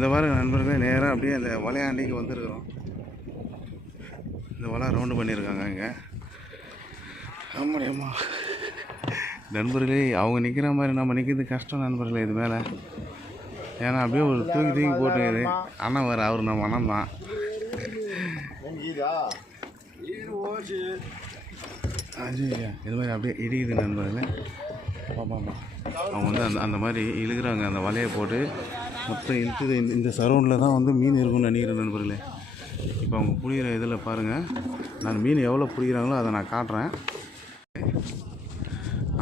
இந்த பாருங்க நண்பர்களே, நேராக அப்படியே அந்த வலையாண்டிக்கு வந்துருக்குறோம். இந்த வலை ரவுண்டு பண்ணியிருக்காங்க இங்கே. ஆமாடியம்மா நண்பர்களே, அவங்க நிற்கிற மாதிரி நம்ம நிற்கிறது கஷ்டம் நண்பர்களே இது மேலே. ஏன்னா அப்படியே ஒரு தூக்கி போட்டுக்குது. அண்ணன் வேறு, அவர் நம்ம அண்ணன் தான். இது மாதிரி அப்படியே இடிக்குது நண்பர்களே. பாப்பாப்பா அவங்க வந்து அந்த மாதிரி இழுக்கிறாங்க, அந்த வலையை போட்டு மொத்தம் இழுத்துது. இந்த சரௌண்டில் தான் வந்து மீன் இருக்குன்னு நினைக்கிறேன் நண்பர்களே. இப்போ அவங்க பிடிக்கிற இதில் பாருங்கள், நான் மீன் எவ்வளோ பிடிக்கிறாங்களோ அதை நான் காட்டுறேன்.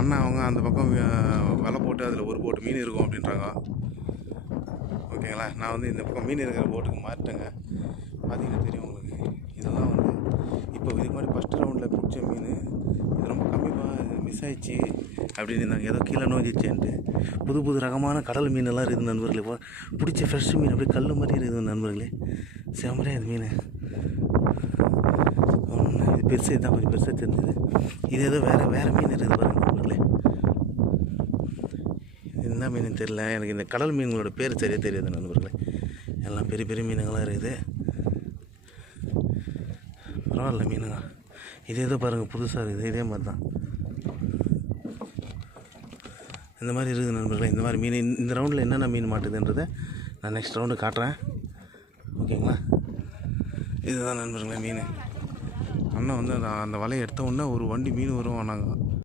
அண்ணா அவங்க அந்த பக்கம் வலை போட்டு அதில் ஒரு போட்டு மீன் இருக்கும் அப்படின்றாங்க. ஓகேங்களா, நான் வந்து இந்த பக்கம் மீன் இருக்கிற போட்டுக்கு மாறிட்டேங்க. பார்த்தீங்கன்னா தெரியும் உங்களுக்கு. இதெல்லாம் வந்து இப்போ இதுக்கு மாதிரி ஃபஸ்ட்டு ரவுண்டில் பிடிச்ச மீன் இது ரொம்ப கம்மியாக மிஸ் ஆயிடுச்சு அப்படின்னு இருந்தாங்க. ஏதோ கீழே நோக்கிடுச்சேன்ட்டு புது ரகமான கடல் மீனெல்லாம் இருக்குது நண்பர்களே. இப்போ பிடிச்ச ஃப்ரெஷ் மீன் அப்படியே கல் மாதிரி இருக்குது நண்பர்களே. செம்மறையாக இது மீன். இது பெருசு, இதுதான் கொஞ்சம் பெருசாக தெரிஞ்சுது. இது ஏதோ வேறு மீன் இருக்குது பாருங்கள் நண்பர்களே. என்ன மீன் தெரியல எனக்கு. இந்த கடல் மீன்களோட பேர் சரியாக தெரியாது நண்பர்களே. எல்லாம் பெரிய மீனுங்களாம் இருக்குது. பரவாயில்ல மீனுங்க. இது ஏதோ பாருங்கள் புதுசாக இருக்குது. இதே மாதிரி தான் இந்த மாதிரி இருக்குது நண்பர்களே. இந்த மாதிரி மீன் இந்த ரவுண்டில் என்னென்ன மீன் மாட்டுதுன்றதை நான் நெக்ஸ்ட் ரவுண்டு காட்டுறேன். ஓகேங்களா, இதுதான் நண்பர்களே மீன். அண்ணன் வந்து அந்த வலையை எடுத்த உடனே ஒரு வண்டி மீன் வரும் நாங்கள்